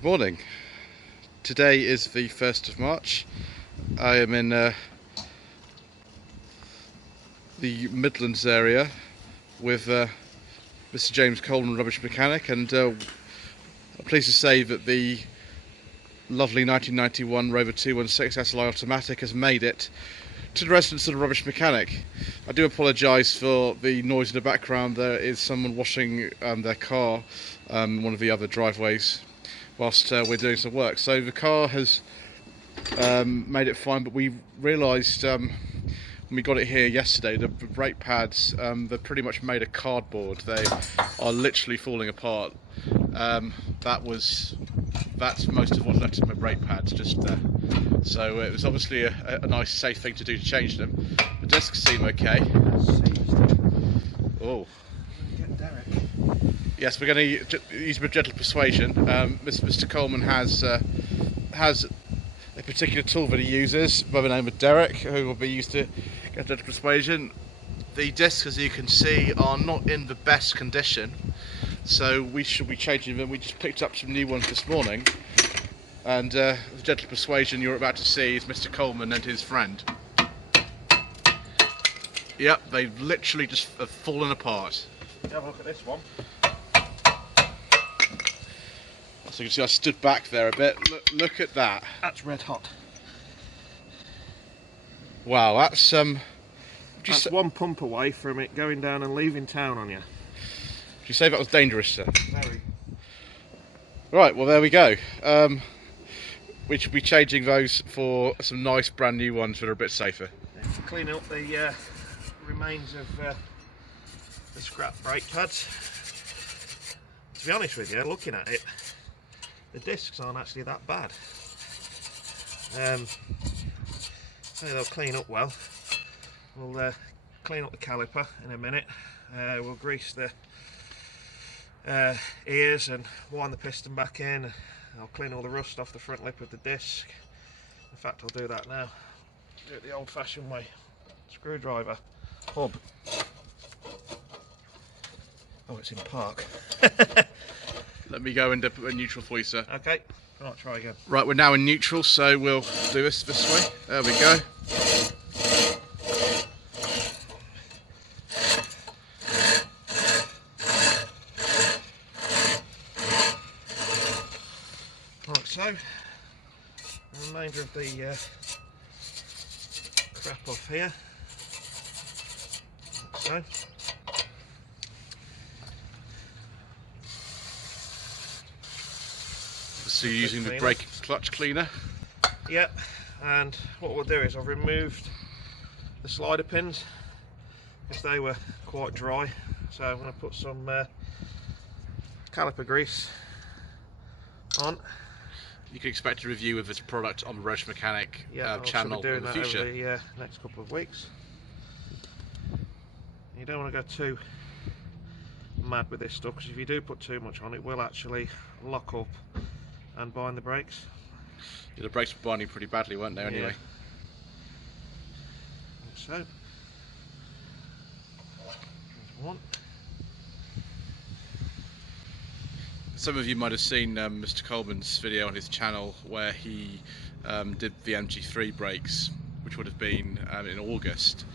Good morning. Today is the 1st of March. I am in the Midlands area with Mr. James Coleman, rubbish mechanic, and I'm pleased to say that the lovely 1991 Rover 216 SLI automatic has made it to the residence of the rubbish mechanic. I do apologise for the noise in the background. There is someone washing their car in one of the other driveways whilst we're doing some work. So the car has made it fine, but we realised when we got it here yesterday, the brake pads, they're pretty much made of cardboard. They are literally falling apart. That's most of what's left of my brake pads just there. So it was obviously a nice, safe thing to do to change them. The discs seem okay. Oh. Yes, we're going to use a bit of gentle persuasion. Mr. Coleman has a particular tool that he uses by the name of Derek, who will be used to get gentle persuasion. The discs, as you can see, are not in the best condition, so we should be changing them. We just picked up some new ones this morning, and the gentle persuasion you're about to see is Mr. Coleman and his friend. Yep, they've literally just have fallen apart. Have a look at this one. So you can see I stood back there a bit. Look at that. That's red hot. Wow, that's That's one pump away from it going down and leaving town on you. Did you say that was dangerous, sir? Very. Right, well there we go. We should be changing those for some nice brand new ones that are a bit safer. To clean up the remains of the scrap brake pads. To be honest with you, looking at it, the discs aren't actually that bad. So they'll clean up well. We'll clean up the caliper in a minute. We'll grease the ears and wind the piston back in. I'll clean all the rust off the front lip of the disc. In fact, I'll do that now. Do it the old-fashioned way. Screwdriver, hub. Oh, it's in park. Let me go into neutral for you, sir. Okay, right, try again. Right, we're now in neutral, so we'll do this way. There we go. Like so. The remainder of the crap off here. Like so. So you're using the brake clutch cleaner? Yep, and what we'll do is I've removed the slider pins because they were quite dry, so I'm going to put some caliper grease on. You can expect a review of this product on the Rubbish Mechanic channel doing in the that future. Over the next couple of weeks. You don't want to go too mad with this stuff, because if you do put too much on, it will actually lock up and bind the brakes. Yeah, the brakes were binding pretty badly, weren't they, anyway? Like so. There's one. Some of you might have seen Mr. Coleman's video on his channel where he did the MG3 brakes, which would have been in August.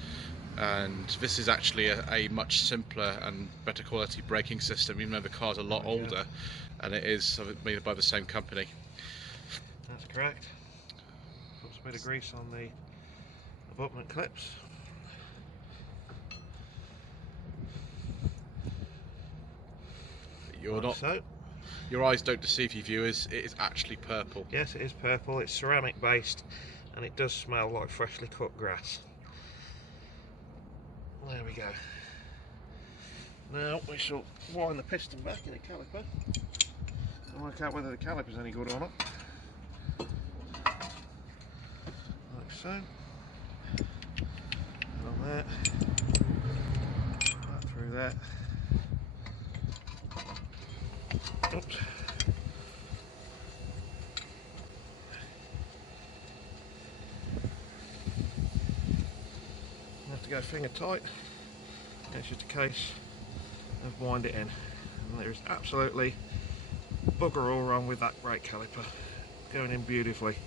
And this is actually a much simpler and better quality braking system, even though the car's a lot older, and it is made by the same company. That's correct. Put a bit of grease on the abutment clips. Your eyes don't deceive you, viewers. It is actually purple. Yes, it is purple. It's ceramic based, and it does smell like freshly cut grass. There we go. Now we shall wind the piston back in the caliper and work out whether the caliper's any good or not. Like so. And on there. That through there. Oops. Have to go finger tight. It's just a case of wind it in, and there is absolutely bugger all wrong with that brake caliper. Going in beautifully.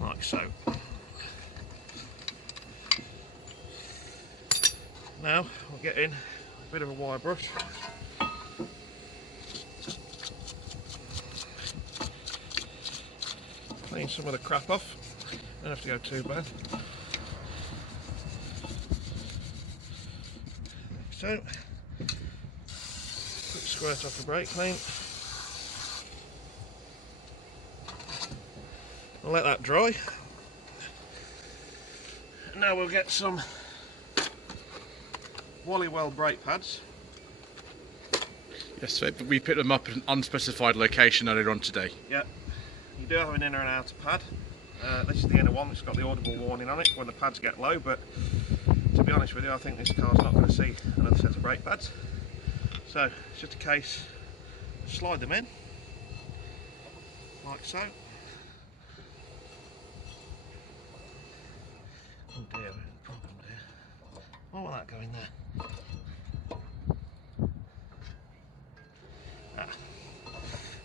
Like so. Now we'll get in a bit of a wire brush. Clean some of the crap off. Don't have to go too bad. Like so. Quick squirt off the brake clean. I'll let that dry. And now we'll get some Wallywell brake pads. Yes, so we picked them up at an unspecified location earlier on today. Yeah, you do have an inner and outer pad. This is the inner one, it's got the audible warning on it when the pads get low, but to be honest with you, I think this car's not going to see another set of brake pads. So it's just a case, slide them in, like so. Oh dear, there's a problem there. Why won't that go in there?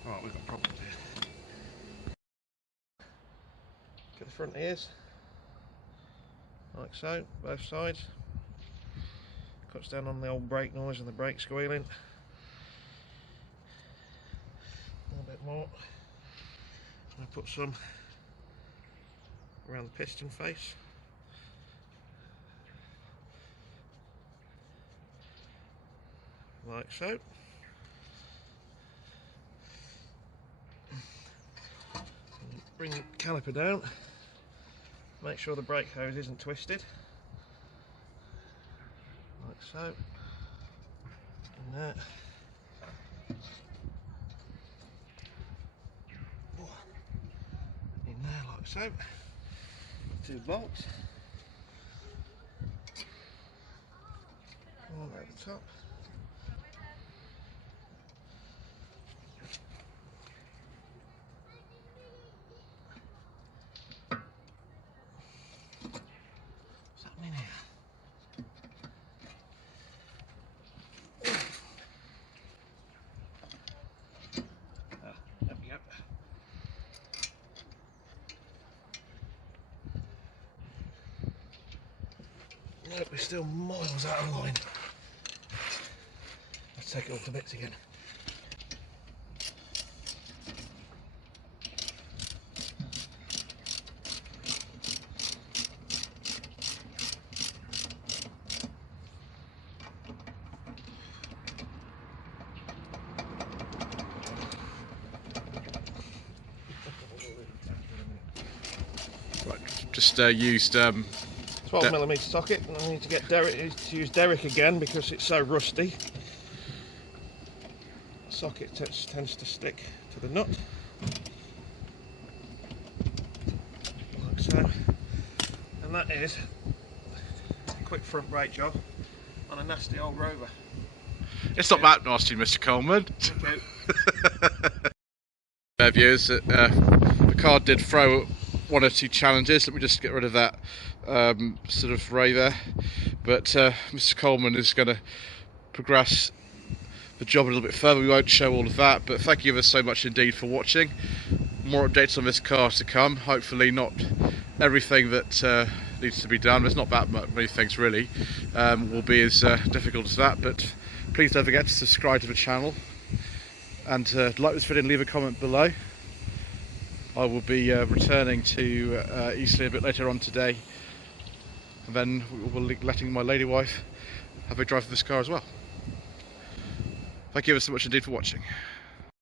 Alright, we've got problems here. Get the front ears, like so, both sides. Cuts down on the old brake noise and the brake squealing. A little bit more. I'm going to put some around the piston face. Like so. Bring the caliper down, make sure the brake hose isn't twisted, like so, and that. In there like so, 2 bolts, one at the top. Nope, we're still miles out of line. Let's take it all to bits again. Right, just used 12mm socket, and I need to get use Derrick again because it's so rusty. The socket tends to stick to the nut, like so. And that is a quick front brake job on a nasty old Rover. It's not that nasty, Mr. Coleman. Okay. Viewers, the car did throw 1 or 2 challenges. Let me just get rid of that sort of ray there. But Mr. Coleman is going to progress the job a little bit further. We won't show all of that, but thank you ever so much indeed for watching. More updates on this car to come. Hopefully not everything that needs to be done. There's not that many things really will be as difficult as that, but please don't forget to subscribe to the channel and like this video and leave a comment below. I will be returning to Eastleigh a bit later on today, and then we'll be letting my lady wife have a drive of this car as well. Thank you ever so much indeed for watching.